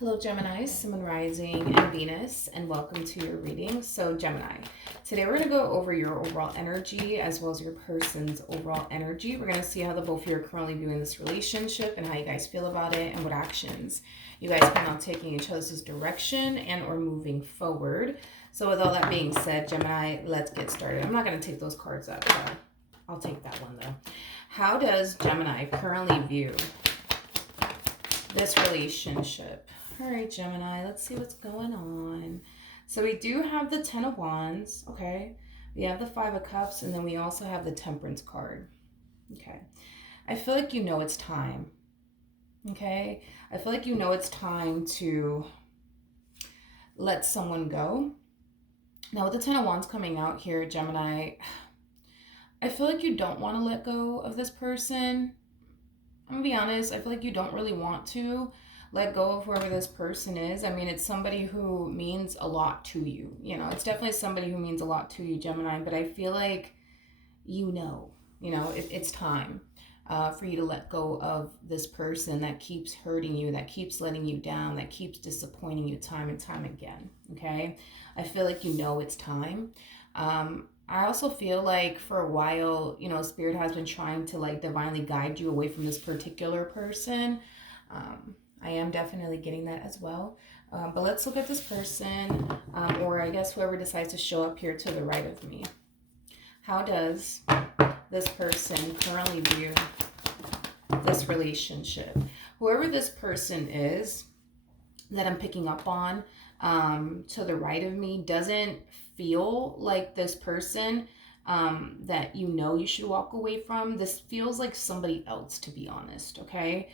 Hello, Gemini, Sun Rising, and Venus, and welcome to your reading. So, Gemini, today we're going to go over your overall energy as well as your person's overall energy. We're going to see how the both of you are currently viewing this relationship and how you guys feel about it and what actions you guys plan on taking each other's direction and or moving forward. So, with all that being said, Gemini, let's get started. I'm not going to take those cards up. I'll take that one though. How does Gemini currently view this relationship? All right, Gemini, let's see what's going on. So we do have the Ten of Wands, okay? We have the Five of Cups, and then we also have the Temperance card, okay? I feel like you know it's time, okay? I feel like you know it's time to let someone go. Now, with the Ten of Wands coming out here, Gemini, I feel like you don't want to let go of this person. I'm gonna be honest, I feel like you don't really want to let go of whoever this person is. I mean, it's somebody who means a lot to you. You know, it's definitely somebody who means a lot to you, Gemini, but I feel like it's time for you to let go of this person that keeps hurting you, that keeps letting you down, that keeps disappointing you time and time again, okay? I feel like you know it's time. I also feel like for a while, Spirit has been trying to like divinely guide you away from this particular person. I am definitely getting that as well. But let's look at this person, or I guess whoever decides to show up here to the right of me. How does this person currently view this relationship? Whoever this person is that I'm picking up on to the right of me doesn't feel like this person that you should walk away from. This feels like somebody else, to be honest, okay?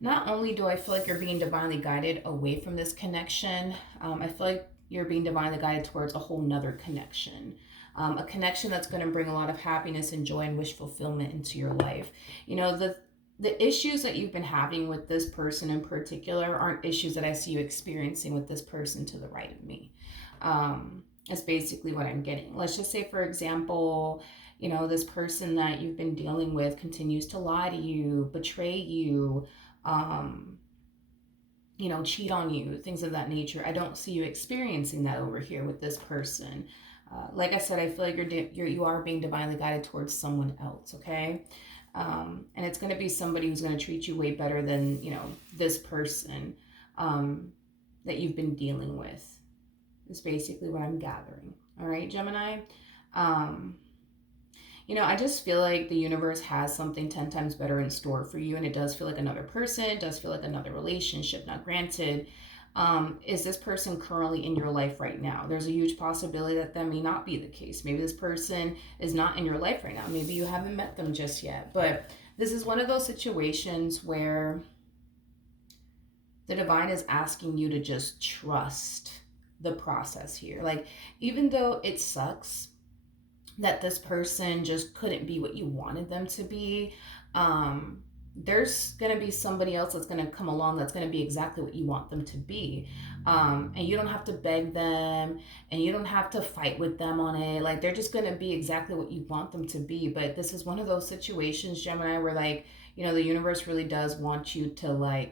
Not only do I feel like you're being divinely guided away from this connection, I feel like you're being divinely guided towards a whole nother connection. A connection that's going to bring a lot of happiness and joy and wish fulfillment into your life. You know, the issues that you've been having with this person in particular aren't issues that I see you experiencing with this person to the right of me. That's basically what I'm getting. Let's just say, for example, this person that you've been dealing with continues to lie to you, betray you, cheat on you, things of that nature. I don't see you experiencing that over here with this person. Like I said, I feel like you are being divinely guided towards someone else, okay? And it's going to be somebody who's going to treat you way better than, this person that you've been dealing with. Is basically what I'm gathering. All right, Gemini? I just feel like the universe has something 10 times better in store for you, and it does feel like another person, it does feel like another relationship. Now, granted, is this person currently in your life right now? There's a huge possibility that may not be the case. Maybe this person is not in your life right now. Maybe you haven't met them just yet. But this is one of those situations where the divine is asking you to just trust the process here. Like, even though it sucks that this person just couldn't be what you wanted them to be, there's going to be somebody else that's going to come along that's going to be exactly what you want them to be. And you don't have to beg them, and you don't have to fight with them on it. Like, they're just going to be exactly what you want them to be. But this is one of those situations, Gemini, where the universe really does want you to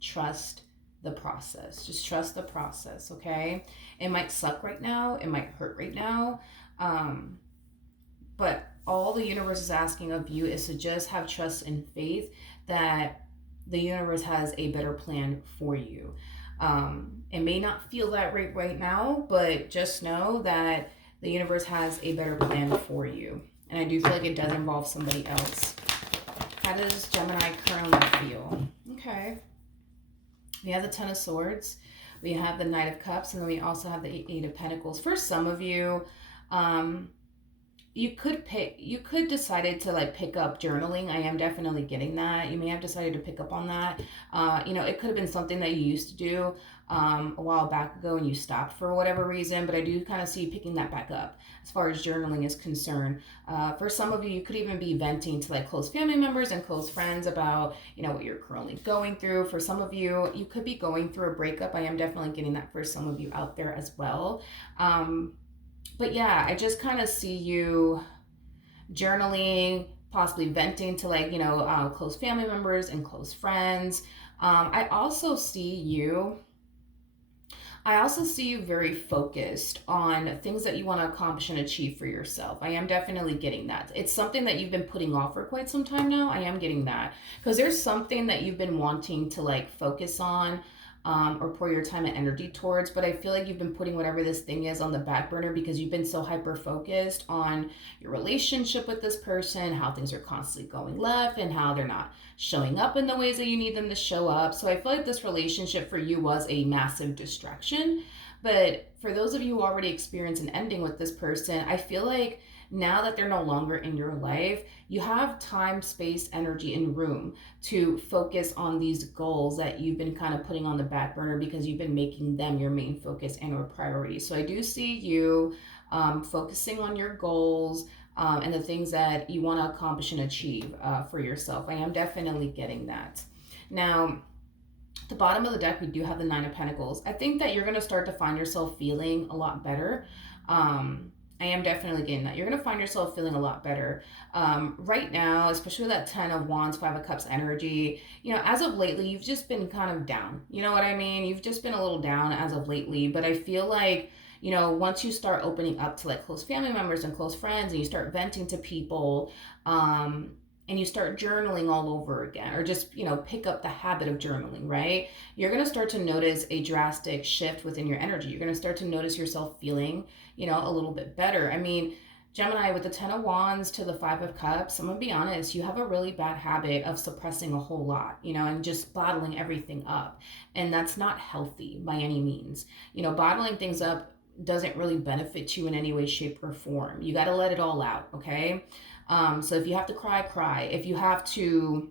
trust the process. Just trust the process, okay? It might suck right now. It might hurt right now. But all the universe is asking of you is to just have trust and faith that the universe has a better plan for you. It may not feel that right now, but just know that the universe has a better plan for you. And I do feel like it does involve somebody else. How does Gemini currently feel? Okay. We have the Ten of Swords. We have the Knight of Cups. And then we also have the Eight of Pentacles. For some of you, you could decided to pick up journaling. I am definitely getting that. You may have decided to pick up on that. It could have been something that you used to do a while back ago and you stopped for whatever reason, but I do kind of see you picking that back up as far as journaling is concerned. For some of you, you could even be venting to close family members and close friends about, what you're currently going through. For some of you, you could be going through a breakup. I am definitely getting that for some of you out there as well. But yeah, I just kind of see you journaling, possibly venting to close family members and close friends. I also see you. I also see you very focused on things that you want to accomplish and achieve for yourself. I am definitely getting that. It's something that you've been putting off for quite some time now. I am getting that because there's something that you've been wanting to like focus on, or pour your time and energy towards. But I feel like you've been putting whatever this thing is on the back burner because you've been so hyper focused on your relationship with this person, how things are constantly going left, and how they're not showing up in the ways that you need them to show up. So I feel like this relationship for you was a massive distraction. But for those of you who already experienced an ending with this person, I feel like now that they're no longer in your life, you have time, space, energy, and room to focus on these goals that you've been kind of putting on the back burner because you've been making them your main focus and or priority. So I do see you focusing on your goals, and the things that you want to accomplish and achieve for yourself. I am definitely getting that. Now, at the bottom of the deck, we do have the Nine of Pentacles. I think that you're going to start to find yourself feeling a lot better. I am definitely getting that. You're going to find yourself feeling a lot better. Right now, especially with that 10 of Wands, 5 of Cups energy, as of lately, you've just been kind of down. You know what I mean? You've just been a little down as of lately, but I feel like, once you start opening up to like close family members and close friends and you start venting to people, and you start journaling all over again, or just, pick up the habit of journaling, right? You're going to start to notice a drastic shift within your energy. You're going to start to notice yourself feeling, a little bit better. I mean, Gemini, with the 10 of Wands to the 5 of Cups, I'm going to be honest, you have a really bad habit of suppressing a whole lot, and just bottling everything up. And that's not healthy by any means. Bottling things up doesn't really benefit you in any way, shape, or form. You got to let it all out, okay? So if you have to cry, cry. If you have to,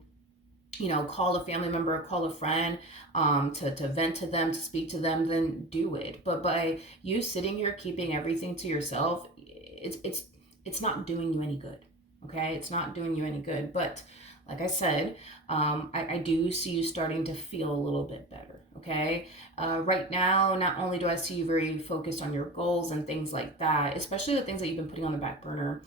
call a family member or call a friend, to vent to them, to speak to them, then do it. But by you sitting here keeping everything to yourself, it's not doing you any good. Okay, it's not doing you any good. But like I said, I do see you starting to feel a little bit better. Okay, right now, not only do I see you very focused on your goals and things like that, especially the things that you've been putting on the back burner,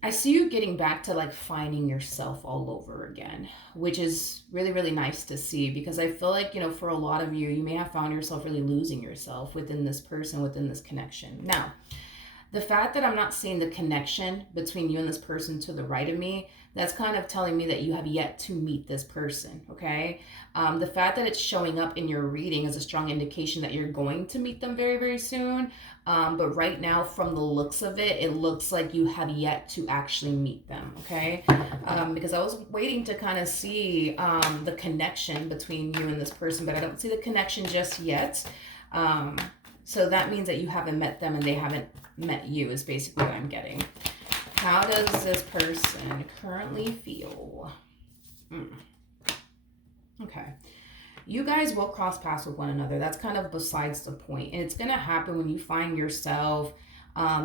I see you getting back to like finding yourself all over again, which is really, really nice to see because I feel like, for a lot of you, you may have found yourself really losing yourself within this person, within this connection. Now, the fact that I'm not seeing the connection between you and this person to the right of me, that's kind of telling me that you have yet to meet this person, okay? The fact that it's showing up in your reading is a strong indication that you're going to meet them very, very soon. But right now, from the looks of it, it looks like you have yet to actually meet them, okay? Because I was waiting to kind of see the connection between you and this person, but I don't see the connection just yet. So that means that you haven't met them and they haven't met you is basically what I'm getting. How does this person currently feel? Okay. You guys will cross paths with one another. That's kind of besides the point. And it's going to happen when you find yourself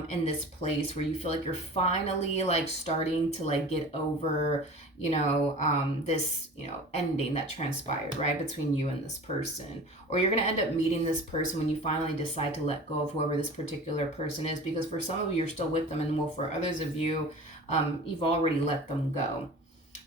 in this place where you feel like you're finally like starting to like get over, this, ending that transpired, right, between you and this person. Or you're going to end up meeting this person when you finally decide to let go of whoever this particular person is, because for some of you, you're still with them, and well, for others of you, you've already let them go.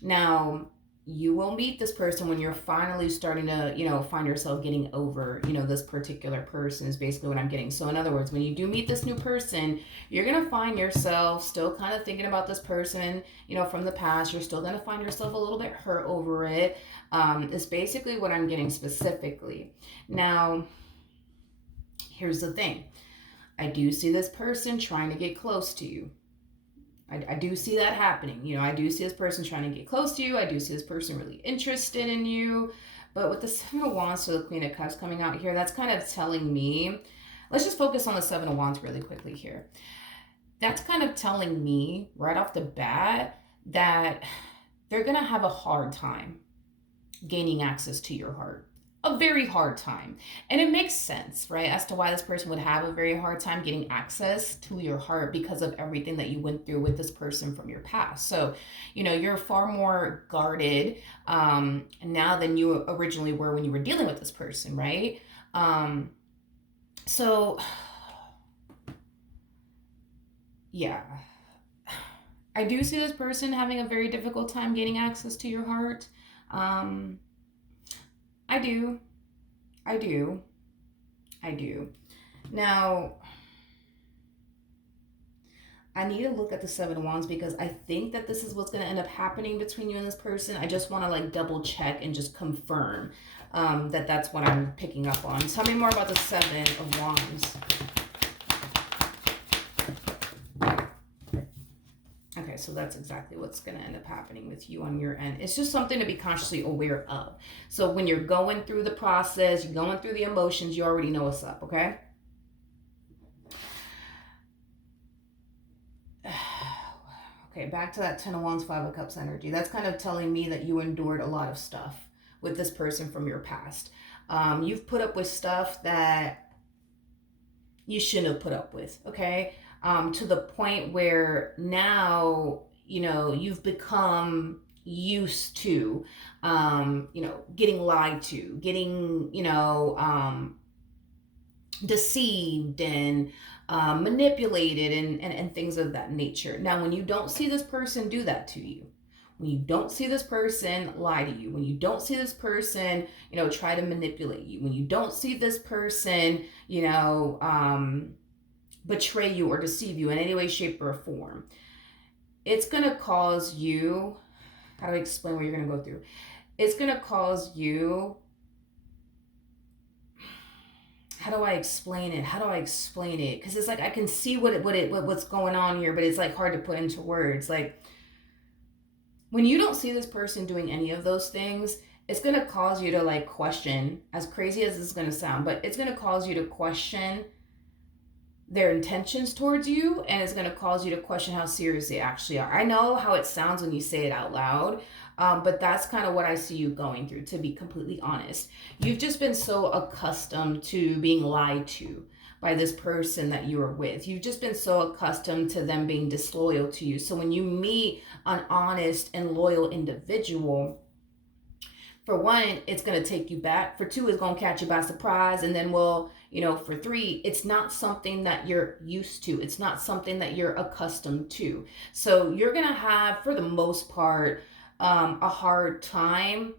Now, you will meet this person when you're finally starting to, find yourself getting over, this particular person is basically what I'm getting. So in other words, when you do meet this new person, you're going to find yourself still kind of thinking about this person, from the past. You're still going to find yourself a little bit hurt over it. Is basically what I'm getting specifically. Now, here's the thing. I do see this person trying to get close to you. I do see that happening. I do see this person trying to get close to you. I do see this person really interested in you. But with the 7 of Wands to the Queen of Cups coming out here, that's kind of telling me, let's just focus on the 7 of Wands really quickly here. That's kind of telling me right off the bat that they're going to have a hard time gaining access to your heart. A very hard time. And it makes sense, right, as to why this person would have a very hard time getting access to your heart because of everything that you went through with this person from your past. So, you're far more guarded now than you originally were when you were dealing with this person, right? So, yeah. I do see this person having a very difficult time gaining access to your heart. I do. I do. I do. Now, I need to look at the Seven of Wands because I think that this is what's going to end up happening between you and this person. I just want to like double check and just confirm that that's what I'm picking up on. Tell me more about the Seven of Wands. Okay, so that's exactly what's going to end up happening with you on your end. It's just something to be consciously aware of. So when you're going through the process, you're going through the emotions, you already know what's up, okay? Okay, back to that Ten of Wands, Five of Cups energy. That's kind of telling me that you endured a lot of stuff with this person from your past. You've put up with stuff that you shouldn't have put up with, okay? To the point where now, you know, you've become used to, you know, getting lied to, getting, you know, deceived and manipulated and things of that nature. Now, when you don't see this person do that to you, when you don't see this person lie to you, when you don't see this person, you know, try to manipulate you, when you don't see this person, you know, betray you or deceive you in any way, shape, or form, it's going to cause you, how do I explain what you're going to go through? It's going to cause you, how do I explain it? Because it's like I can see what's going on here, but it's like hard to put into words. Like when you don't see this person doing any of those things, it's going to cause you to like question, as crazy as this is going to sound, but it's going to cause you to question their intentions towards you, and it's going to cause you to question how serious they actually are. I know how it sounds when you say it out loud, but that's kind of what I see you going through, to be completely honest. You've just been so accustomed to being lied to by this person that you were with. You've just been so accustomed to them being disloyal to you. So when you meet an honest and loyal individual, for one, it's going to take you back. For two, it's going to catch you by surprise. And then, well, you know, for three, it's not something that you're used to. It's not something that you're accustomed to. So you're going to have, for the most part, a hard time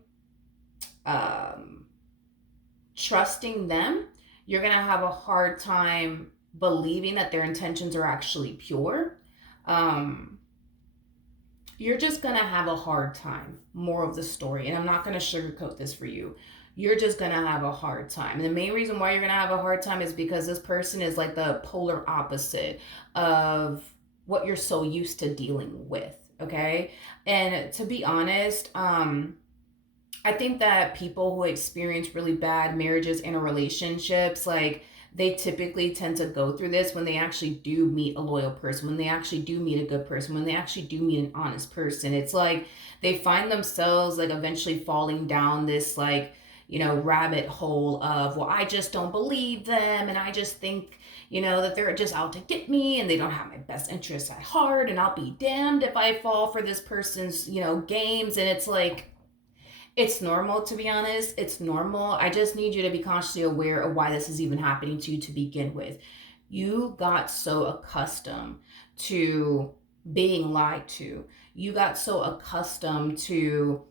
trusting them. You're going to have a hard time believing that their intentions are actually pure. You're just going to have a hard time. More of the story. And I'm not going to sugarcoat this for you. You're just going to have a hard time. And the main reason why you're going to have a hard time is because this person is like the polar opposite of what you're so used to dealing with. Okay. And to be honest, I think that people who experience really bad marriages and relationships, like, they typically tend to go through this when they actually do meet a loyal person, when they actually do meet a good person, when they actually do meet an honest person. It's like they find themselves like eventually falling down this like, you know, rabbit hole of, well, I just don't believe them, and I just think, you know, that they're just out to get me and they don't have my best interests at heart, and I'll be damned if I fall for this person's, you know, games. And it's like, it's normal, to be honest. It's normal. I just need you to be consciously aware of why this is even happening to you to begin with. You got so accustomed to being lied to. You got so accustomed to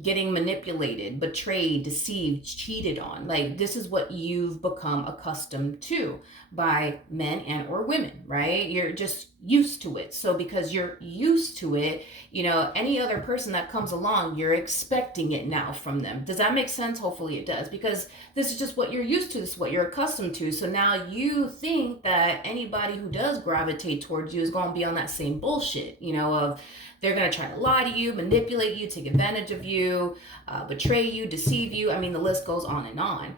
getting manipulated, betrayed, deceived, cheated on. Like, this is what you've become accustomed to by men and or women, right? You're just used to it. So because you're used to it, you know, any other person that comes along, you're expecting it now from them. Does that make sense? Hopefully it does, because this is just what you're used to. This is what you're accustomed to. So now you think that anybody who does gravitate towards you is going to be on that same bullshit, you know, of they're going to try to lie to you, manipulate you, take advantage of you, betray you, deceive you. I mean, the list goes on and on.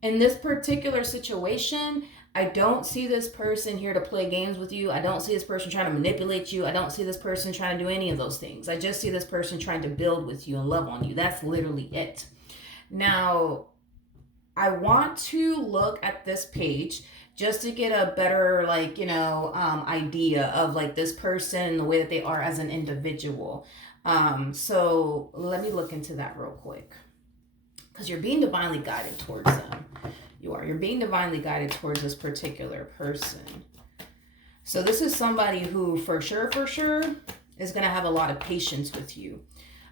In this particular situation, I don't see this person here to play games with you. I don't see this person trying to manipulate you. I don't see this person trying to do any of those things. I just see this person trying to build with you and love on you. That's literally it. Now, I want to look at this page just to get a better, like, you know, idea of like this person and the way that they are as an individual. So let me look into that real quick, because you're being divinely guided towards them. You're being divinely guided towards this particular person. So this is somebody who for sure is going to have a lot of patience with you.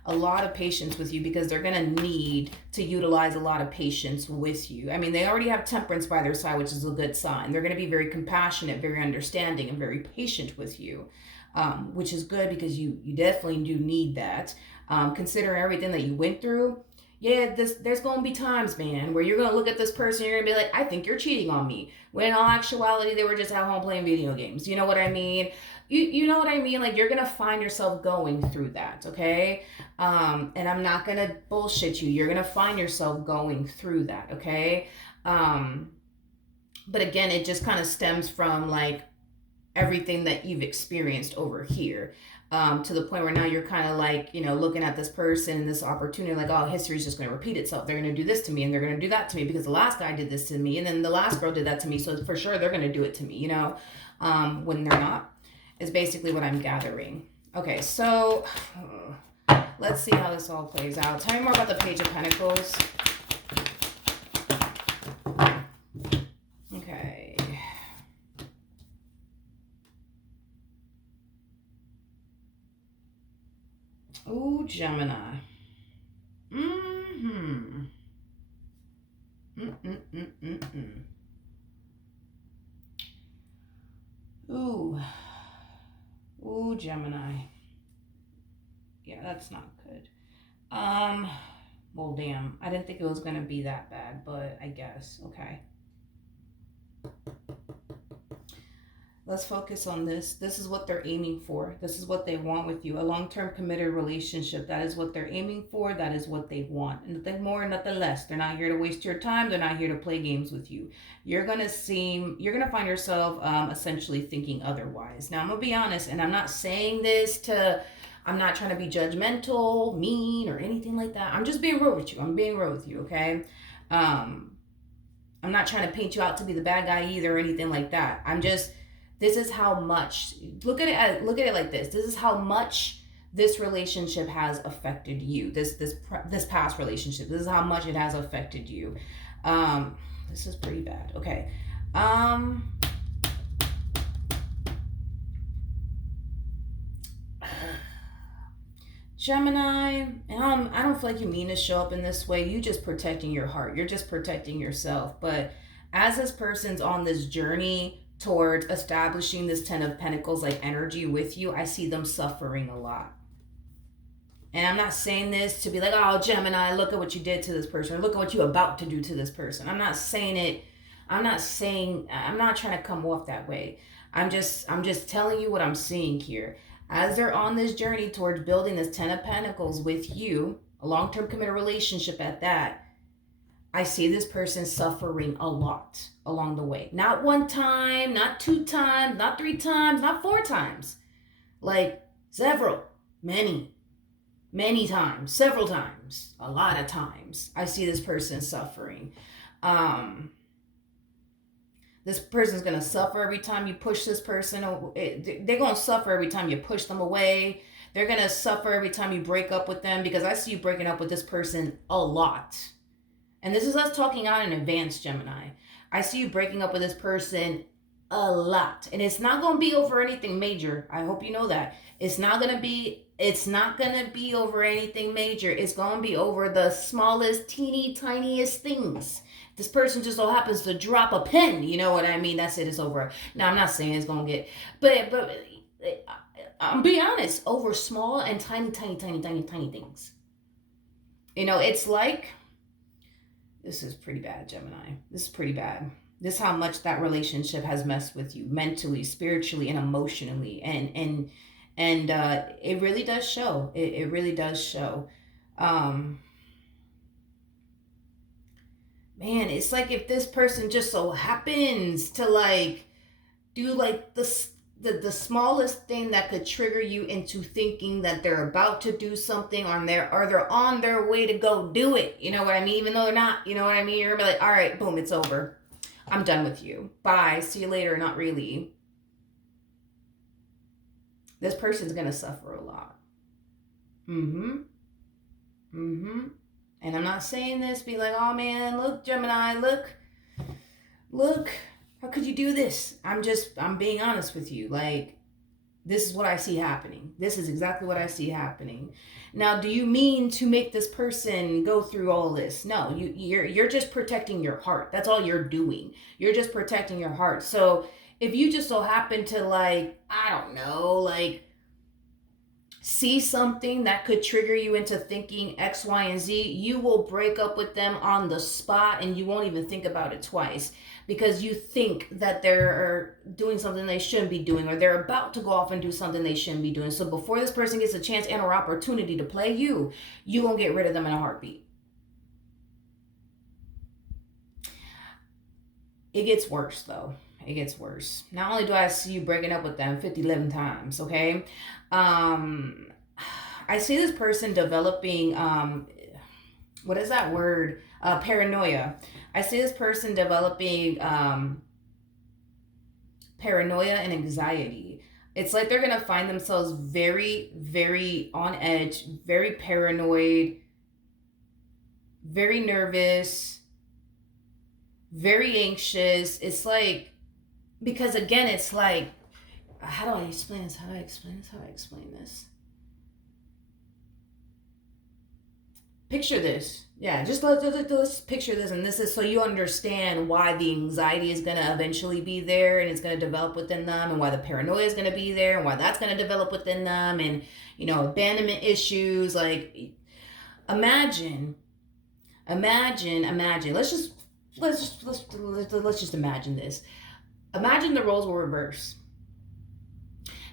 a lot of patience with you, because they're going to need to utilize a lot of patience with you. I mean, they already have temperance by their side, which is a good sign. They're going to be very compassionate, very understanding, and very patient with you, which is good, because you definitely do need that. Considering everything that you went through, yeah, there's going to be times, man, where you're going to look at this person, you're going to be like, I think you're cheating on me. When in all actuality, they were just at home playing video games. You know what I mean? You know what I mean? Like, you're going to find yourself going through that, okay? And I'm not going to bullshit you. You're going to find yourself going through that, okay? But again, it just kind of stems from, like, everything that you've experienced over here. To the point where now you're kind of like, looking at this person and this opportunity, like, oh, history is just going to repeat itself. They're going to do this to me, and they're going to do that to me, because the last guy did this to me, and then the last girl did that to me, so for sure they're going to do it to me, when they're not, is basically what I'm gathering. Okay, so let's see how this all plays out. Tell me more about the Page of Pentacles. Okay. Ooh, Gemini. Mm-hmm. Mm-mm-mm-mm-mm. Ooh. Ooh, Gemini. Yeah, that's not good. Well, damn. I didn't think it was gonna be that bad, but I guess. Okay. Let's focus on this. This is what they're aiming for. This is what they want with you. A long-term committed relationship. That is what they're aiming for. That is what they want. And nothing more, nothing less. They're not here to waste your time. They're not here to play games with you. You're going to find yourself essentially thinking otherwise. Now, I'm going to be honest, and I'm not saying this I'm not trying to be judgmental, mean, or anything like that. I'm just being real with you. I'm being real with you, okay? I'm not trying to paint you out to be the bad guy either or anything like that. This is how much, look at it like this. This is how much this relationship has affected you. This past relationship. This is how much it has affected you. This is pretty bad. Okay. Gemini, I don't feel like you mean to show up in this way. You just protecting your heart. You're just protecting yourself. But as this person's on this journey towards establishing this Ten of Pentacles like energy with you, I see them suffering a lot. And I'm not saying this to be like, oh, Gemini, look at what you did to this person, or look at what you're about to do to this person. I'm not saying it. I'm not trying to come off that way. I'm just telling you what I'm seeing here. As they're on this journey towards building this Ten of Pentacles with you, a long-term committed relationship at that, I see this person suffering a lot along the way. Not one time, not two times, not three times, not four times. Like several, many times, several times, a lot of times. I see this person suffering. This person's going to suffer every time you push this person. They're going to suffer every time you push them away. They're going to suffer every time you break up with them, because I see you breaking up with this person a lot. And this is us talking out in advance, Gemini. I see you breaking up with this person a lot. And it's not going to be over anything major. I hope you know that. It's not going to be over anything major. It's going to be over the smallest, teeny, tiniest things. This person just so happens to drop a pen. You know what I mean? That's it. It's over. Now, I'm not saying it's going to get... But I'm being honest. Over small and tiny things. It's like... This is pretty bad, Gemini. This is pretty bad. This is how much that relationship has messed with you mentally, spiritually, and emotionally. And it really does show. It really does show. Man, it's like if this person just so happens to like do like the smallest thing that could trigger you into thinking that they're about to do something, or they're on their way to go do it. You know what I mean? Even though they're not, you know what I mean? You're gonna be like, all right, boom, it's over. I'm done with you. Bye. See you later. Not really. This person's gonna suffer a lot. And I'm not saying this, be like, oh man, look, Gemini, look. How could you do this? I'm being honest with you. Like, This is what I see happening. This is exactly what I see happening. Now, do you mean to make this person go through all this? No, you're just protecting your heart. That's all you're doing. You're just protecting your heart. So if you just so happen to, like, I don't know, like, see something that could trigger you into thinking X, Y, and Z, you will break up with them on the spot and you won't even think about it twice, because you think that they're doing something they shouldn't be doing, or they're about to go off and do something they shouldn't be doing. So before this person gets a chance and or opportunity to play you, you won't get rid of them in a heartbeat. It gets worse though. It gets worse. Not only do I see you breaking up with them 11 times, okay? Um, I see this person developing, what is that word? Paranoia. I see this person developing paranoia and anxiety. It's like they're going to find themselves very, very on edge, very paranoid, very nervous, very anxious. It's like, because again, it's like, how do I explain this? How do I explain this? How do I explain this? Picture this. Yeah, just let's picture this. And this is so you understand why the anxiety is going to eventually be there and it's going to develop within them, and why the paranoia is going to be there and why that's going to develop within them, and, you know, abandonment issues. Like, imagine. Let's just imagine this. Imagine the roles were reversed.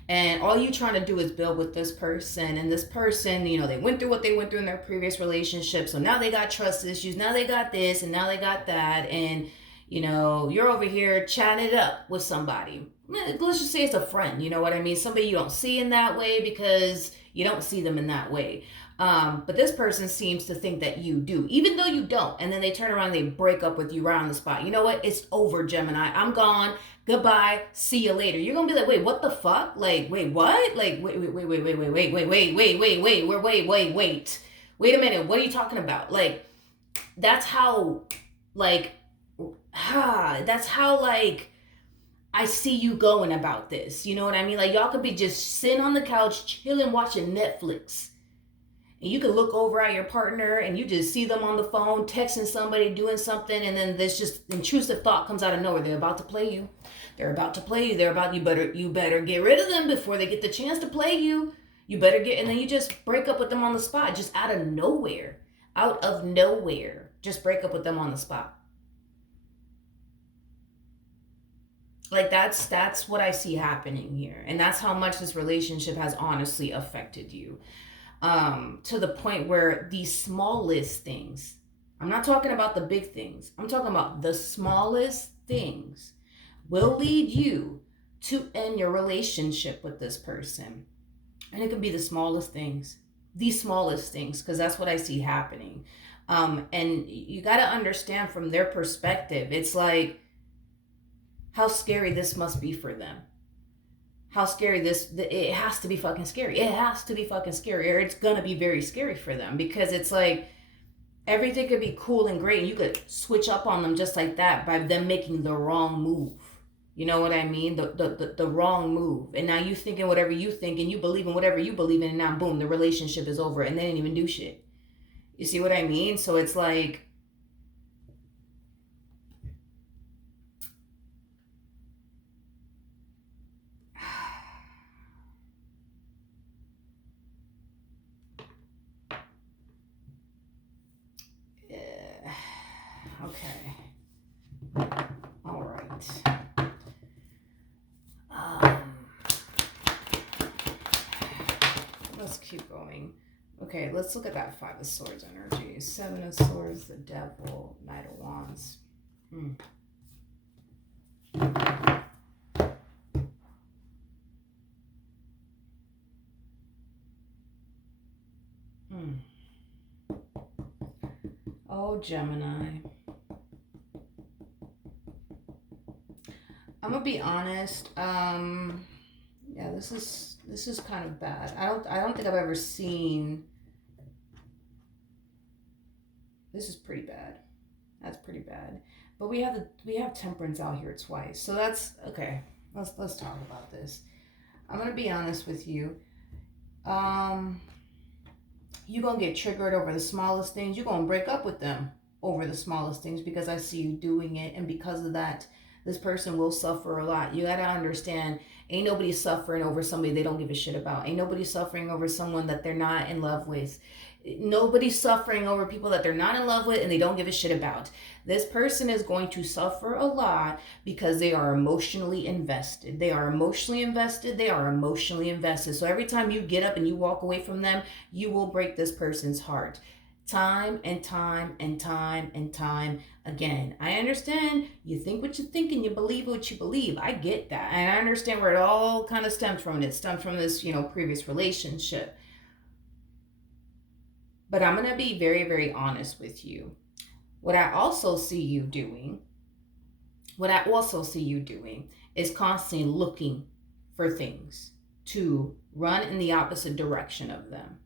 And all you trying to do is build with this person, and this person, you know, they went through what they went through in their previous relationship, so now they got trust issues, now they got this, and now they got that, and, you know, you're over here chatting it up with somebody. Let's just say it's a friend, you know what I mean? Somebody you don't see in that way because you don't see them in that way. But this person seems to think that you do, even though you don't. And then they turn around and they break up with you right on the spot. You know what? It's over, Gemini. I'm gone. Goodbye. See you later. You're gonna be like, wait, what the fuck? Like, wait, what? Like, wait a minute. What are you talking about? Like, that's how, like, like, I see you going about this. You know what I mean? Like, y'all could be just sitting on the couch, chilling, watching Netflix. And you can look over at your partner and you just see them on the phone, texting somebody, doing something, and then this just intrusive thought comes out of nowhere. They're about to play you. They're about to play you. You better get rid of them before they get the chance to play you. You better get, and then you just break up with them on the spot, just out of nowhere. Out of nowhere. Just break up with them on the spot. Like, that's what I see happening here. And that's how much this relationship has honestly affected you. To the point where the smallest things, I'm not talking about the big things, I'm talking about the smallest things will lead you to end your relationship with this person. And it could be the smallest things, because that's what I see happening. And you got to understand from their perspective, it's like, how scary this must be for them. How scary it has to be fucking scary. It has to be fucking scary, or it's gonna be very scary for them, because it's like everything could be cool and great and you could switch up on them just like that by them making the wrong move. You know what I mean? The wrong move. And now you thinking whatever you think and you believe in whatever you believe in, and now boom, the relationship is over and they didn't even do shit. You see what I mean? So it's like, okay. All right. Let's keep going. Okay, let's look at that Five of Swords energy. Seven of Swords, the Devil, Knight of Wands. Oh, Gemini. I'm gonna be honest. Yeah, this is kind of bad. I don't think I've ever seen. This is pretty bad. That's pretty bad. But we have Temperance out here twice, so that's okay. Let's talk about this. I'm gonna be honest with you. Um, you're gonna get triggered over the smallest things. You're gonna break up with them over the smallest things because I see you doing it, and because of that, this person will suffer a lot. You gotta understand, ain't nobody suffering over somebody they don't give a shit about. Ain't nobody suffering over someone that they're not in love with. Nobody's suffering over people that they're not in love with and they don't give a shit about. This person is going to suffer a lot because they are emotionally invested. They are emotionally invested. They are emotionally invested. So every time you get up and you walk away from them, you will break this person's heart. Time and time and time and time again. I understand you think what you think and you believe what you believe. I get that. And I understand where it all kind of stems from. It stems from this, previous relationship. But I'm going to be very, very honest with you. What I also see you doing, is constantly looking for things to run in the opposite direction of them.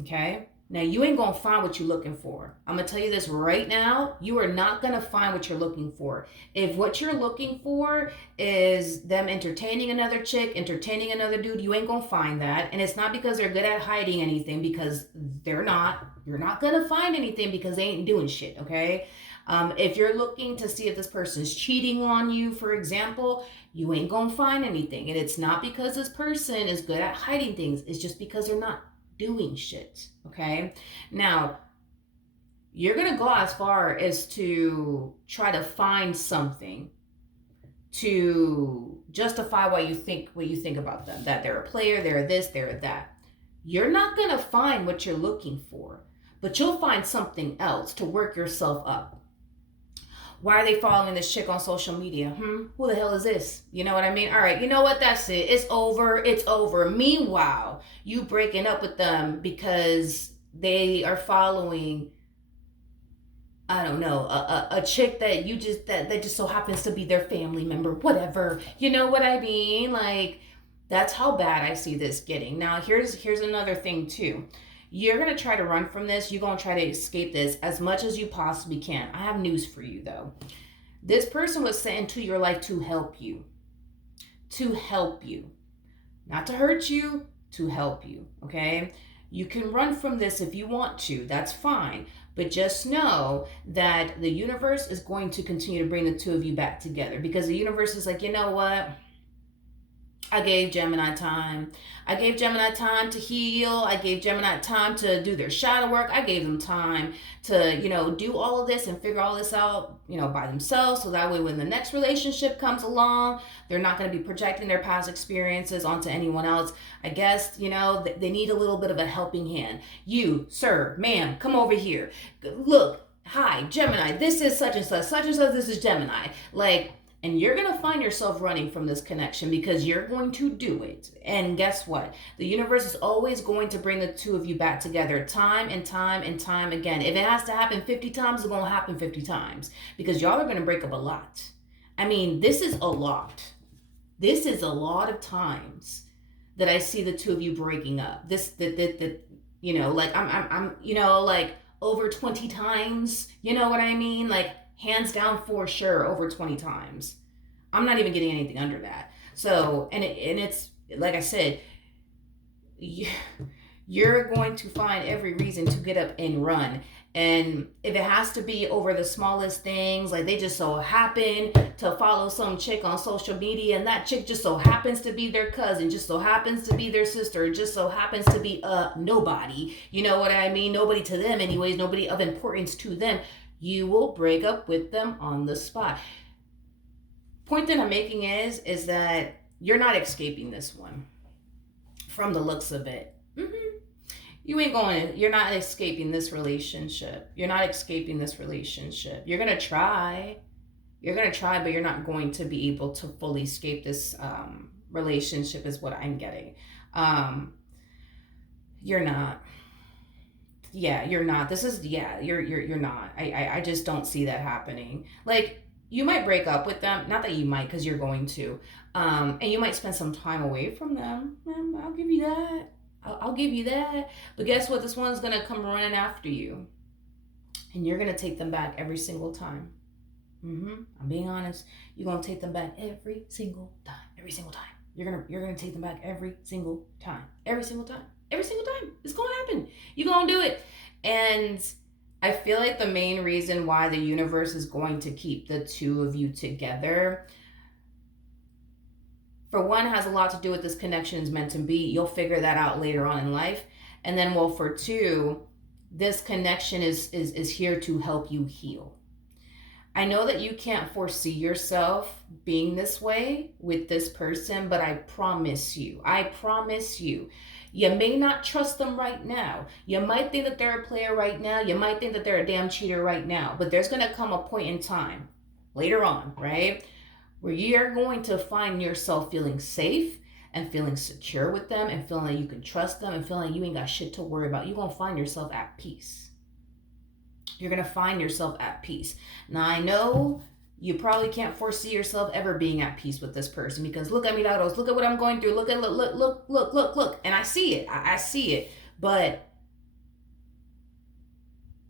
Okay? Now, you ain't going to find what you're looking for. I'm going to tell you this right now. You are not going to find what you're looking for. If what you're looking for is them entertaining another chick, entertaining another dude, you ain't going to find that. And it's not because they're good at hiding anything, because they're not. You're not going to find anything because they ain't doing shit, okay? If you're looking to see if this person's cheating on you, for example, you ain't going to find anything. And it's not because this person is good at hiding things. It's just because they're not doing shit. Okay, now you're gonna go as far as to try to find something to justify what you think about them, that they're a player, they're this, they're that. You're not gonna find what you're looking for, but you'll find something else to work yourself up. Why are they following this chick on social media? Who the hell is this? You know what I mean? All right, you know what? That's it. It's over. It's over. Meanwhile, you breaking up with them because they are following, I don't know, a chick that that just so happens to be their family member, whatever. You know what I mean? Like, that's how bad I see this getting. Now, here's another thing too. You're going to try to run from this. You're going to try to escape this as much as you possibly can. I have news for you, though. This person was sent into your life to help you. To help you. Not to hurt you, to help you, okay? You can run from this if you want to. That's fine. But just know that the universe is going to continue to bring the two of you back together, because the universe is like, you know what? I gave Gemini time. I gave Gemini time to heal. I gave Gemini time to do their shadow work. I gave them time to, do all of this and figure all this out, by themselves. So that way when the next relationship comes along, they're not going to be projecting their past experiences onto anyone else. I guess, they need a little bit of a helping hand. You, sir, ma'am, come over here. Look, hi, Gemini, this is such and such, this is Gemini. And you're going to find yourself running from this connection because you're going to do it. And guess what? The universe is always going to bring the two of you back together time and time and time again. If it has to happen 50 times, it's going to happen 50 times, because y'all are going to break up a lot. I mean, this is a lot. This is a lot of times that I see the two of you breaking up. I'm over 20 times. You know what I mean? Hands down for sure, over 20 times. I'm not even getting anything under that. So, and it's like I said, you're going to find every reason to get up and run. And if it has to be over the smallest things, like they just so happen to follow some chick on social media, and that chick just so happens to be their cousin, just so happens to be their sister, just so happens to be nobody. You know what I mean? Nobody to them anyways, nobody of importance to them. You will break up with them on the spot. Point that I'm making is that you're not escaping this one from the looks of it. You're not escaping this relationship. You're not escaping this relationship. You're going to try. But you're not going to be able to fully escape this relationship is what I'm getting. You're not. Yeah, you're not. You're not. I just don't see that happening. You might break up with them. Not that you might, because you're going to. And you might spend some time away from them. I'll give you that. I'll give you that. But guess what? This one's going to come running after you. And you're going to take them back every single time. I'm being honest. You're going to take them back every single time. Every single time. You're gonna take them back every single time. Every single time. Every single time. It's gonna happen. You're gonna do it. And I feel like the main reason why the universe is going to keep the two of you together, for one, has a lot to do with this connection is meant to be. You'll figure that out later on in life. And then, well, for two, this connection is here to help you heal. I know that you can't foresee yourself being this way with this person, but I promise you, you may not trust them right now. You might think that they're a player right now. You might think that they're a damn cheater right now, but there's going to come a point in time later on, right, where you're going to find yourself feeling safe and feeling secure with them and feeling like you can trust them and feeling like you ain't got shit to worry about. You're going to find yourself at peace. You're going to find yourself at peace. Now, I know you probably can't foresee yourself ever being at peace with this person because look at me, Lados. Look at what I'm going through. Look. And I see it. I see it. But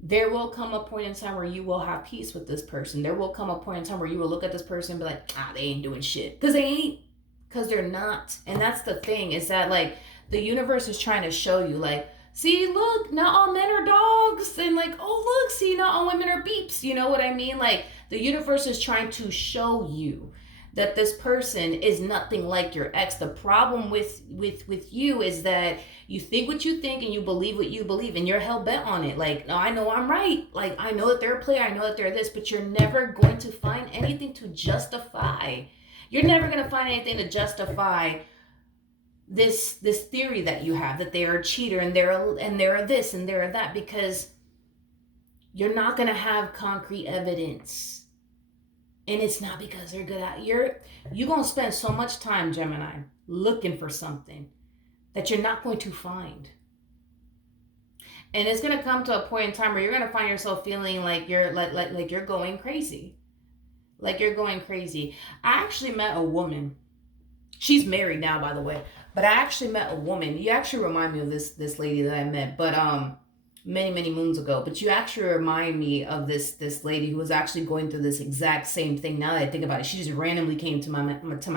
there will come a point in time where you will have peace with this person. There will come a point in time where you will look at this person and be like, they ain't doing shit. Because they ain't. Because they're not. And that's the thing, is that like the universe is trying to show you, like, see, look, not all men are dogs. And like, oh, look, see, not all women are beeps. You know what I mean? Like, the universe is trying to show you that this person is nothing like your ex. The problem with you is that you think what you think and you believe what you believe and you're hell-bent on it. Like, no, I know I'm right. Like, I know that they're a player. I know that they're this. But you're never going to find anything to justify. You're never going to find anything to justify this theory that you have, that they are a cheater and they're a this and they're a that, because you're not going to have concrete evidence. And it's not because they're good at you're going to spend so much time, Gemini, looking for something that you're not going to find. And it's going to come to a point in time where you're going to find yourself feeling like you're like you're going crazy. Like you're going crazy. I actually met a woman. She's married now, by the way. But I actually met a woman. You actually remind me of this lady that I met, but many moons ago. But you actually remind me of this lady who was actually going through this exact same thing. Now that I think about it, she just randomly came to my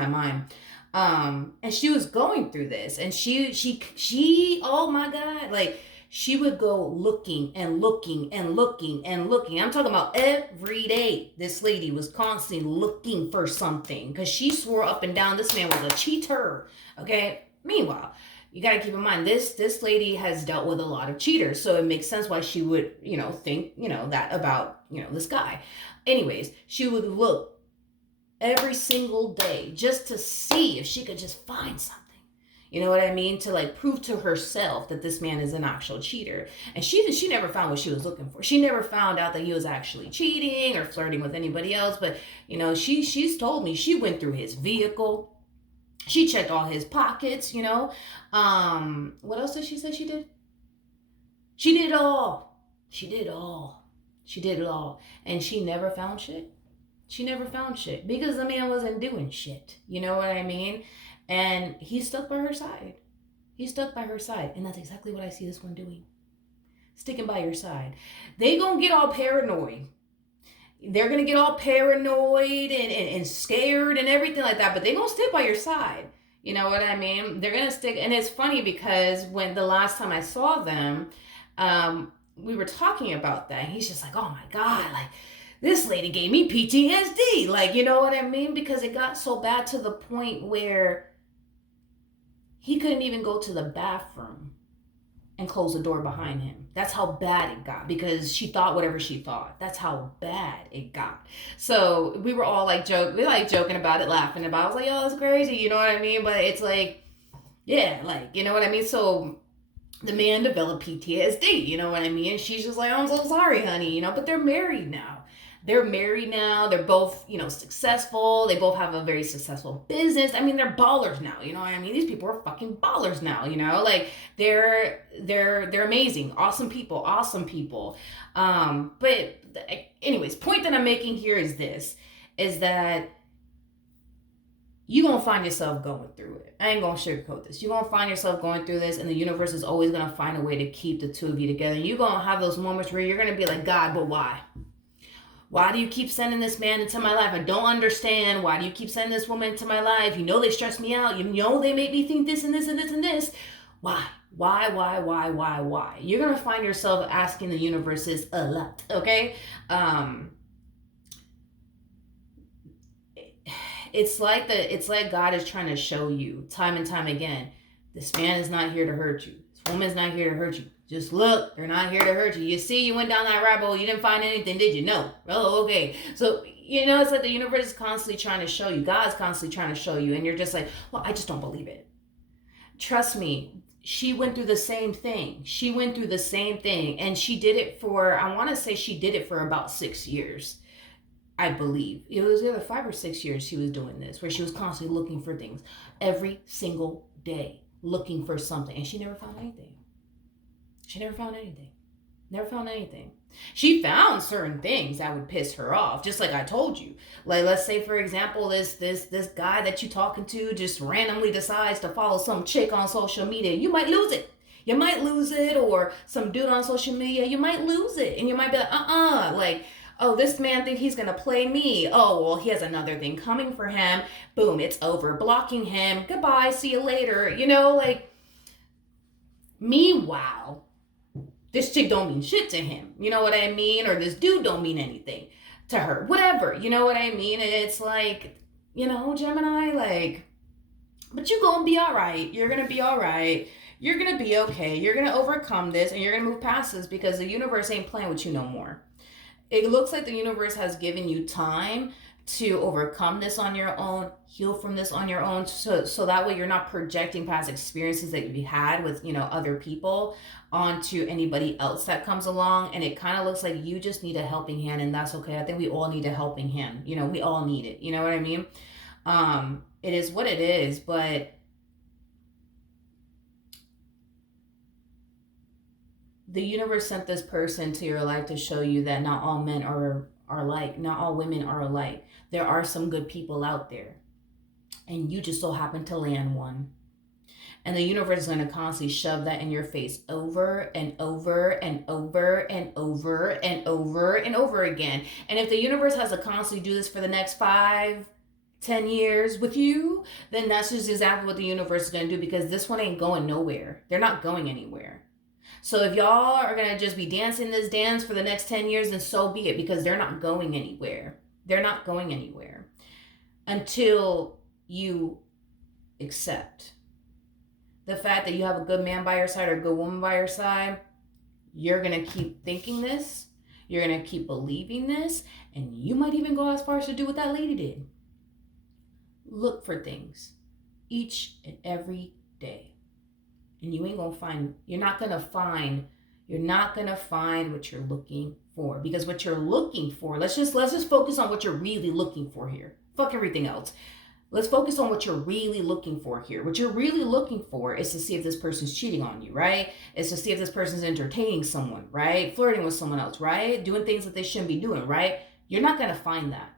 mind. And she was going through this, and she oh my God, like she would go looking and looking and looking and looking. I'm talking about every day. This lady was constantly looking for something because she swore up and down this man was a cheater. Okay. Meanwhile, you got to keep in mind, this lady has dealt with a lot of cheaters. So it makes sense why she would, think, that about, this guy. Anyways, she would look every single day just to see if she could just find something. You know what I mean? To like prove to herself that this man is an actual cheater. And she never found what she was looking for. She never found out that he was actually cheating or flirting with anybody else. But, she's told me she went through his vehicle. She checked all his pockets, What else did she say she did? She did it all. She did it all. She did it all. And she never found shit. She never found shit because the man wasn't doing shit. You know what I mean? And he stuck by her side. He stuck by her side. And that's exactly what I see this one doing. Sticking by your side. They gonna get all paranoid. They're gonna get all paranoid and scared and everything like that. But they gonna stick by your side. You know what I mean? They're gonna stick. And it's funny because when the last time I saw them, we were talking about that. And he's just like, oh my God, like, this lady gave me PTSD. Like, you know what I mean? Because it got so bad to the point where he couldn't even go to the bathroom and close the door behind him. That's how bad it got, because she thought whatever she thought. That's how bad it got. So we were all like joking about it, laughing about it. I was like, yo, that's crazy. You know what I mean? But it's like, yeah, like, you know what I mean? So the man developed PTSD, you know what I mean? And she's just like, oh, I'm so sorry, honey, but they're married now. They're both, successful. They both have a very successful business. I mean, they're ballers now, you know what I mean? These people are fucking ballers now, like they're amazing. Awesome people. But anyways, point that I'm making here is that you're going to find yourself going through it. I ain't going to sugarcoat this. You're going to find yourself going through this, and the universe is always going to find a way to keep the two of you together. You're going to have those moments where you're going to be like, God, but why? Why do you keep sending this man into my life? I don't understand. Why do you keep sending this woman into my life? You know they stress me out. You know they make me think this and this and this and this. Why? Why? You're going to find yourself asking the universes a lot, okay? It's like God is trying to show you time and time again, this man is not here to hurt you. This woman's not here to hurt you. Just look, they're not here to hurt you. You see, you went down that rabbit hole, you didn't find anything, did you? No. Oh, okay. So, it's like the universe is constantly trying to show you. God's constantly trying to show you. And you're just like, well, I just don't believe it. Trust me, she went through the same thing. And she did it for, I want to say she did it for about 6 years. I believe. It was either 5 or 6 years she was doing this, where she was constantly looking for things every single day, looking for something. And she never found anything. Never found anything. She found certain things that would piss her off, just like I told you. Like, let's say, for example, this guy that you're talking to just randomly decides to follow some chick on social media. You might lose it. Or some dude on social media, you might lose it. And you might be like, like, oh, this man think he's gonna play me. Oh, well, he has another thing coming for him. Boom, it's over. Blocking him. Goodbye, see you later. Meanwhile, this chick don't mean shit to him. You know what I mean? Or this dude don't mean anything to her. Whatever. You know what I mean? It's like, Gemini, like, but you're gonna be all right. You're gonna be all right. You're gonna be okay. You're gonna overcome this and you're gonna move past this because the universe ain't playing with you no more. It looks like the universe has given you time to overcome this on your own, heal from this on your own, so that way you're not projecting past experiences that you've had with, other people onto anybody else that comes along. And it kind of looks like you just need a helping hand, and that's okay. I think we all need a helping hand. We all need it. You know what I mean? It is what it is, but the universe sent this person to your life to show you that not all men are alike. Not all women are alike. There are some good people out there. And you just so happen to land one. And the universe is going to constantly shove that in your face over and over and over and over and over and over again. And if the universe has to constantly do this for the next 5, 10 years with you, then that's just exactly what the universe is going to do, because this one ain't going nowhere. They're not going anywhere. So if y'all are going to just be dancing this dance for the next 10 years, then so be it, because they're not going anywhere. They're not going anywhere until you accept the fact that you have a good man by your side or a good woman by your side. You're going to keep thinking this. You're going to keep believing this. And you might even go as far as to do what that lady did. Look for things each and every day. And you ain't gonna find, you're not gonna find what you're looking for. Because what you're looking for, let's just focus on what you're really looking for here. Fuck everything else. Let's focus on what you're really looking for here. What you're really looking for is to see if this person's cheating on you, right? It's to see if this person's entertaining someone, right? Flirting with someone else, right? Doing things that they shouldn't be doing, right? You're not gonna find that.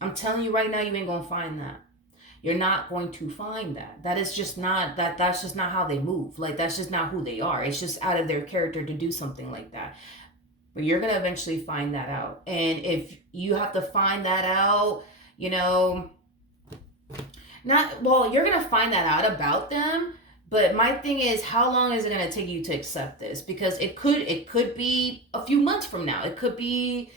I'm telling you right now, you ain't gonna find that. You're not going to find that. That's just not how they move. Like, that's just not who they are. It's just out of their character to do something like that. But you're going to eventually find that out. And if you have to find that out, you're going to find that out about them. But my thing is, how long is it going to take you to accept this? Because it could be a few months from now. It could be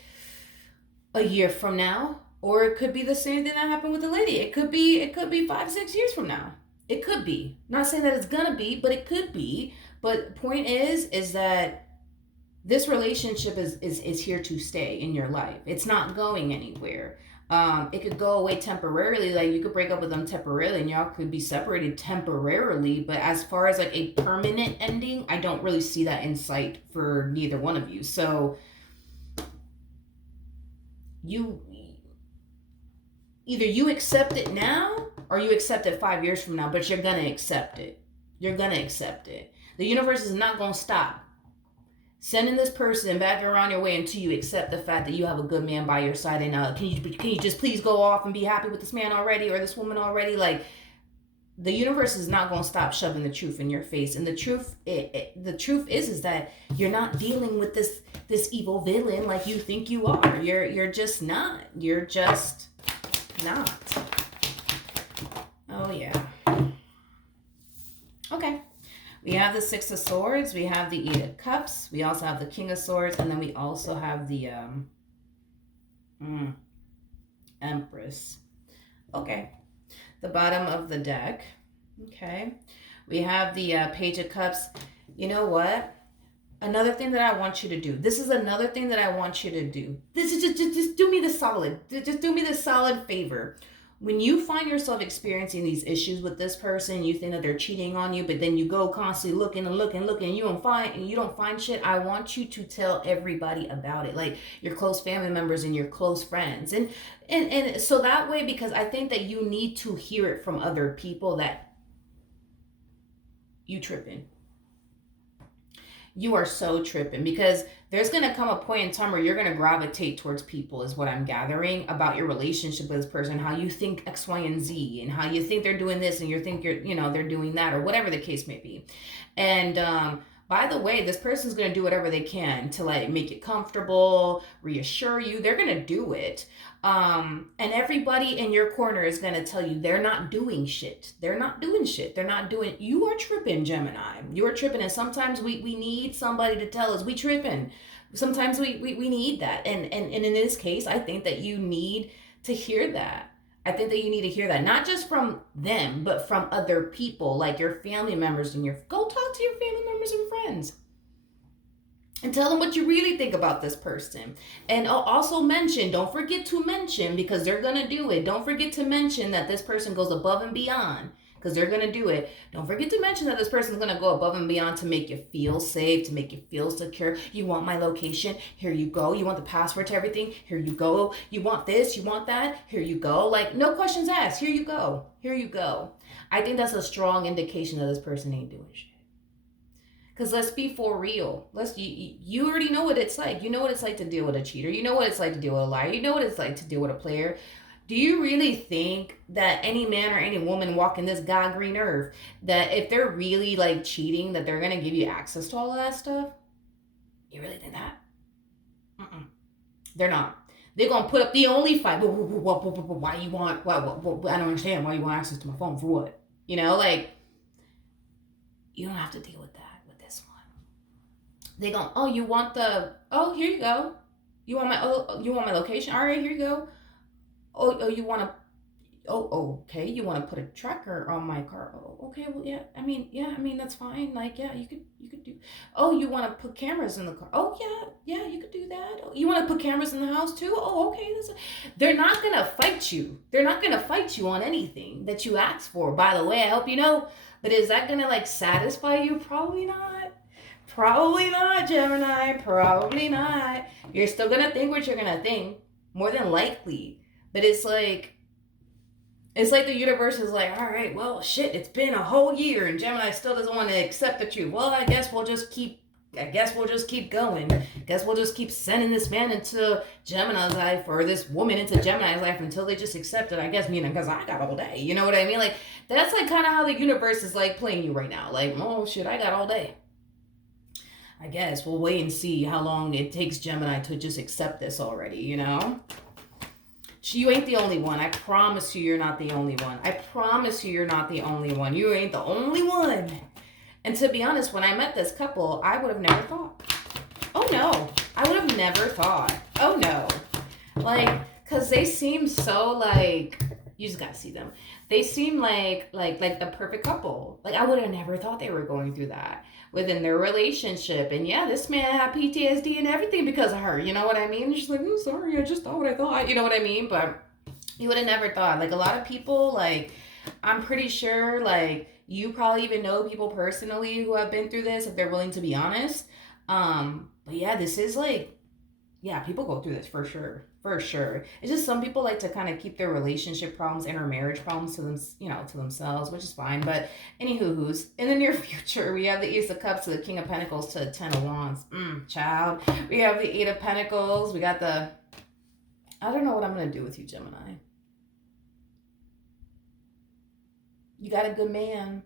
a year from now. Or it could be the same thing that happened with the lady. It could be 5, 6 years from now. It could be. Not saying that it's gonna be, but it could be. But point is that this relationship is here to stay in your life. It's not going anywhere. It could go away temporarily. Like, you could break up with them temporarily and y'all could be separated temporarily. But as far as like a permanent ending, I don't really see that in sight for neither one of you. So either you accept it now or you accept it 5 years from now, but you're going to accept it. You're going to accept it. The universe is not going to stop sending this person back around your way until you accept the fact that you have a good man by your side. And can you just please go off and be happy with this man already or this woman already? Like, the universe is not going to stop shoving the truth in your face. And the truth, the truth is that you're not dealing with this evil villain like you think you are. You're just not. You're just not. Oh yeah. Okay. We have the Six of Swords. We have the Eight of Cups. We also have the King of Swords, and then we also have the Empress. Okay. The bottom of the deck. Okay. We have the Page of Cups. You know what? Another thing that I want you to do. This is another thing that I want you to do. This is just do me the solid. Just do me the solid favor. When you find yourself experiencing these issues with this person, you think that they're cheating on you, but then you go constantly looking and looking, and you don't find shit. I want you to tell everybody about it, like your close family members and your close friends, and so that way, because I think that you need to hear it from other people that you tripping. You are so tripping, because there's going to come a point in time where you're going to gravitate towards people, is what I'm gathering about your relationship with this person, how you think X, Y, and Z, and how you think they're doing this and you think they're doing that, or whatever the case may be. And by the way, this person's going to do whatever they can to like make it comfortable, reassure you. They're going to do it. And everybody in your corner is going to tell you they're not doing shit. They're not doing shit. They're not doing. You are tripping, Gemini. You are tripping. And sometimes we need somebody to tell us we tripping. Sometimes we need that. And in this case, I think that you need to hear that. I think that you need to hear that, not just from them, but from other people, like your family members and go talk to your family members and friends. And tell them what you really think about this person. And also don't forget to mention, because they're going to do it. Don't forget to mention that this person goes above and beyond, because they're going to do it. Don't forget to mention that this person's going to go above and beyond to make you feel safe, to make you feel secure. You want my location? Here you go. You want the password to everything? Here you go. You want this? You want that? Here you go. Like, no questions asked. Here you go. Here you go. I think that's a strong indication that this person ain't doing shit. Because let's be for real. You already know what it's like. You know what it's like to deal with a cheater. You know what it's like to deal with a liar. You know what it's like to deal with a player. Do you really think that any man or any woman walking this god green earth, that if they're really like cheating, that they're going to give you access to all of that stuff? You really think that? They're not. They're going to put up the only fight. Why you want, I don't understand why you want access to my phone for what? Like, you don't have to deal with that. They go, oh, you want here you go. You want my location? All right, here you go. Oh, you want to, okay. You want to put a tracker on my car? Oh, okay. Well, yeah. I mean, that's fine. Like, yeah, you could do. Oh, you want to put cameras in the car? Oh, yeah, you could do that. Oh, you want to put cameras in the house too? Oh, okay. They're not going to fight you. They're not going to fight you on anything that you ask for. By the way, I hope you know, but is that going to like satisfy you? Probably not. Probably not, Gemini. Probably not. You're still going to think what you're going to think, more than likely. But it's like the universe is like, all right, well, shit, it's been a whole year and Gemini still doesn't want to accept the truth. Well, I guess we'll just keep going. I guess we'll just keep sending this man into Gemini's life, or this woman into Gemini's life, until they just accept it. I guess, meaning because I got all day. You know what I mean? Like, that's like kind of how the universe is like playing you right now. Like, oh shit, I got all day. I guess we'll wait and see how long it takes Gemini to just accept this already, You ain't the only one. I promise you, you're not the only one. I promise you, you're not the only one. You ain't the only one. And to be honest, when I met this couple, I would have never thought. Oh, no. I would have never thought. Oh, no. Like, because they seem so, like, you just got to see them. They seem like the perfect couple. Like, I would have never thought they were going through that within their relationship. And yeah, this man had PTSD and everything because of her. You know what I mean? She's like, oh, sorry, I just thought what I thought. You know what I mean? But you would have never thought. Like, a lot of people, like, I'm pretty sure, like, you probably even know people personally who have been through this, if they're willing to be honest. But yeah, this is like, yeah, people go through this for sure. For sure. It's just some people like to kind of keep their relationship problems and or marriage problems to them, to themselves, which is fine. But anywho's in the near future, we have the Ace of Cups to the King of Pentacles to the Ten of Wands. Child. We have the Eight of Pentacles. We got I don't know what I'm going to do with you, Gemini. You got a good man.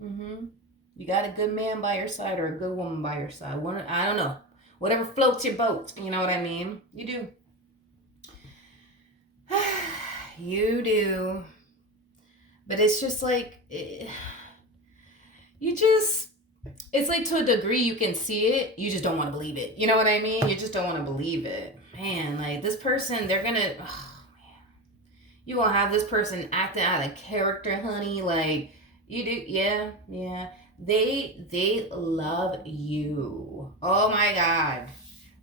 You got a good man by your side or a good woman by your side. One, I don't know. Whatever floats your boat. You know what I mean? You do. You do. But it's just like, you just, it's like to a degree you can see it, you just don't want to believe it. You know what I mean? You just don't want to believe it. Man, like this person, they're gonna, oh man, you gonna have this person acting out of character, honey. Like you do, yeah, yeah. They love you. Oh my God,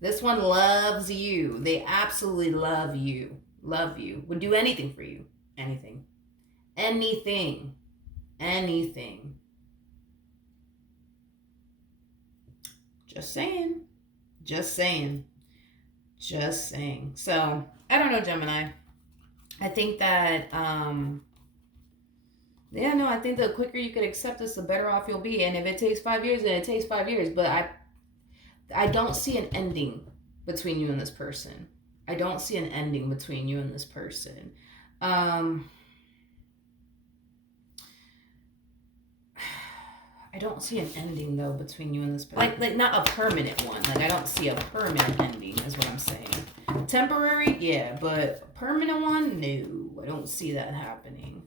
this one loves you. They absolutely love you. Love you. Would do anything for you. Anything. Anything. Anything. Just saying. Just saying. Just saying. So, I don't know, Gemini. I think that, yeah, no, I think the quicker you could accept this, the better off you'll be. And if it takes 5 years, then it takes 5 years. But I don't see an ending between you and this person. I don't see an ending between you and this person. I don't see an ending though between you and this person. Like not a permanent one. Like I don't see a permanent ending is what I'm saying. Temporary, yeah, but a permanent one, no. I don't see that happening.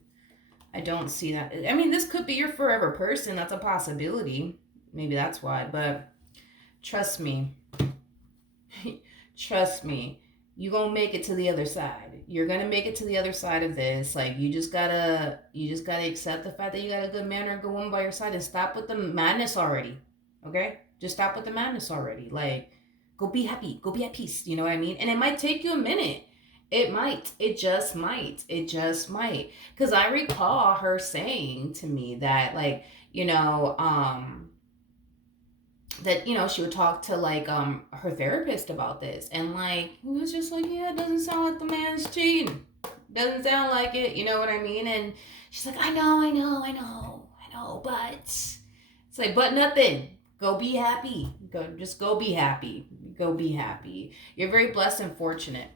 I don't see that. I mean, this could be your forever person. That's a possibility. Maybe that's why, but trust me. Trust me. You're gonna make it to the other side. You're gonna make it to the other side of this. Like you just gotta accept the fact that you got a good man or a good woman by your side and stop with the madness already. Okay? Just stop with the madness already. Like, go be happy. Go be at peace. You know what I mean? And it might take you a minute. It might. It just might. It just might. Because I recall her saying to me that, like, that she would talk to like her therapist about this, and like he was just like, yeah, it doesn't sound like the man's cheating, doesn't sound like it, you know what I mean? And she's like, I know, but it's like, but nothing. Go be happy. Go be happy. Go be happy. You're very blessed and fortunate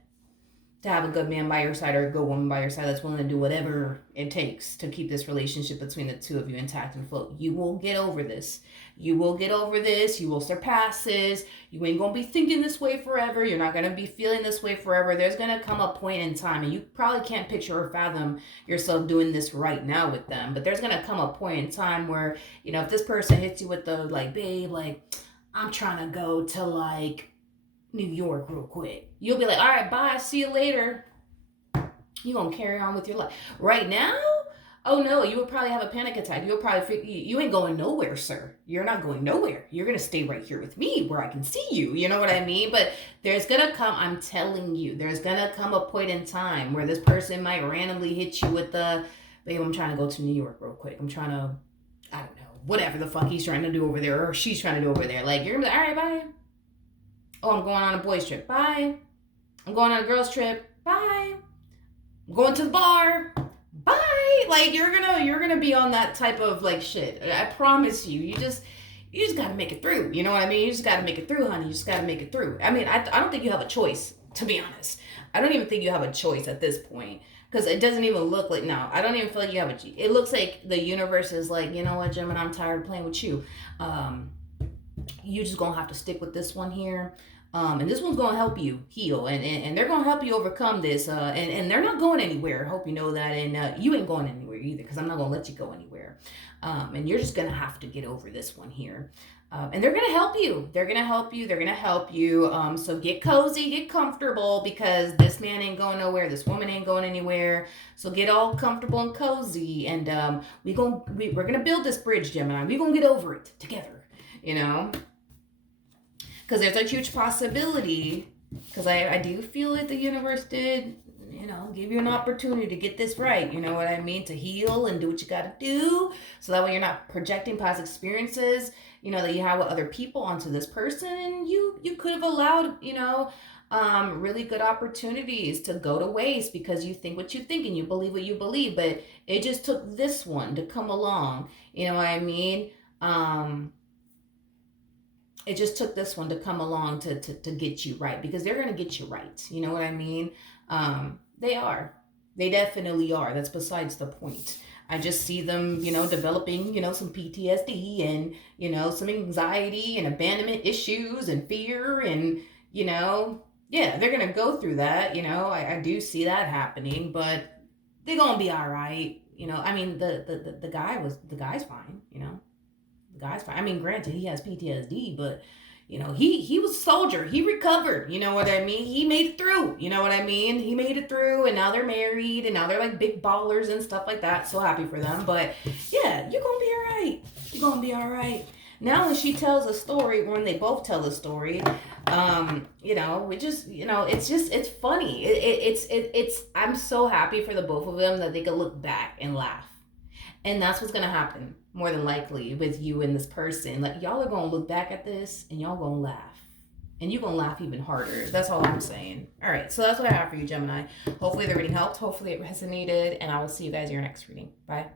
to have a good man by your side or a good woman by your side that's willing to do whatever it takes to keep this relationship between the two of you intact and afloat. You will get over this. You will get over this. You will surpass this. You ain't going to be thinking this way forever. You're not going to be feeling this way forever. There's going to come a point in time, and you probably can't picture or fathom yourself doing this right now with them, but there's going to come a point in time where, if this person hits you with the, like, babe, like, I'm trying to go to, like, New York real quick. You'll be like, all right, bye, see you later. You're going to carry on with your life. Right now, oh no, you would probably have a panic attack. You'll probably, you ain't going nowhere, sir. You're not going nowhere. You're going to stay right here with me where I can see you. You know what I mean? But there's going to come, I'm telling you, there's going to come a point in time where this person might randomly hit you with the, babe, I'm trying to go to New York real quick. I'm trying to, I don't know, whatever the fuck he's trying to do over there or she's trying to do over there. Like, you're going to be like, all right, bye. Oh, I'm going on a boys trip. Bye. I'm going on a girls trip. Bye. I'm going to the bar. Bye. Like you're gonna be on that type of like shit. I promise you. You just gotta make it through. You know what I mean? You just gotta make it through, honey. You just gotta make it through. I mean, I don't think you have a choice, to be honest. I don't even think you have a choice at this point. Because it doesn't even look like, no, I don't even feel like you have it looks like the universe is like, you know what, Gemini, I'm tired of playing with you. You just gonna have to stick with this one here. And this one's going to help you heal, and they're going to help you overcome this, and they're not going anywhere. I hope you know that, and you ain't going anywhere either, because I'm not going to let you go anywhere. And you're just going to have to get over this one here. And they're going to help you. They're going to help you. They're going to help you. So get cozy, get comfortable, because this man ain't going nowhere. This woman ain't going anywhere. So get all comfortable and cozy, and we're going to build this bridge, Gemini. We're going to get over it together, Because there's a huge possibility, because I do feel like the universe did, give you an opportunity to get this right. You know what I mean? To heal and do what you got to do. So that way you're not projecting past experiences, that you have with other people onto this person. And you could have allowed, really good opportunities to go to waste because you think what you think and you believe what you believe. But it just took this one to come along. You know what I mean? It just took this one to come along to get you right, because they're going to get you right. You know what I mean? They are. They definitely are. That's besides the point. I just see them, developing, some PTSD and, some anxiety and abandonment issues and fear and, you know, yeah, they're going to go through that. I do see that happening, but they're going to be all right. I mean, the guy's fine, the guy's fine. I mean, granted, he has PTSD, but he was a soldier. He recovered. You know what I mean? He made it through. You know what I mean? He made it through, and now they're married, and now they're like big ballers and stuff like that. So happy for them. But yeah, you're gonna be all right. You're gonna be all right. Now when she tells a story, when they both tell a story, we just, it's funny. It's. I'm so happy for the both of them that they can look back and laugh. And that's what's gonna happen more than likely with you and this person. Like y'all are gonna look back at this and y'all gonna laugh. And you're gonna laugh even harder. That's all I'm saying. All right, so that's what I have for you, Gemini. Hopefully the reading helped. Hopefully it resonated, and I will see you guys in your next reading. Bye.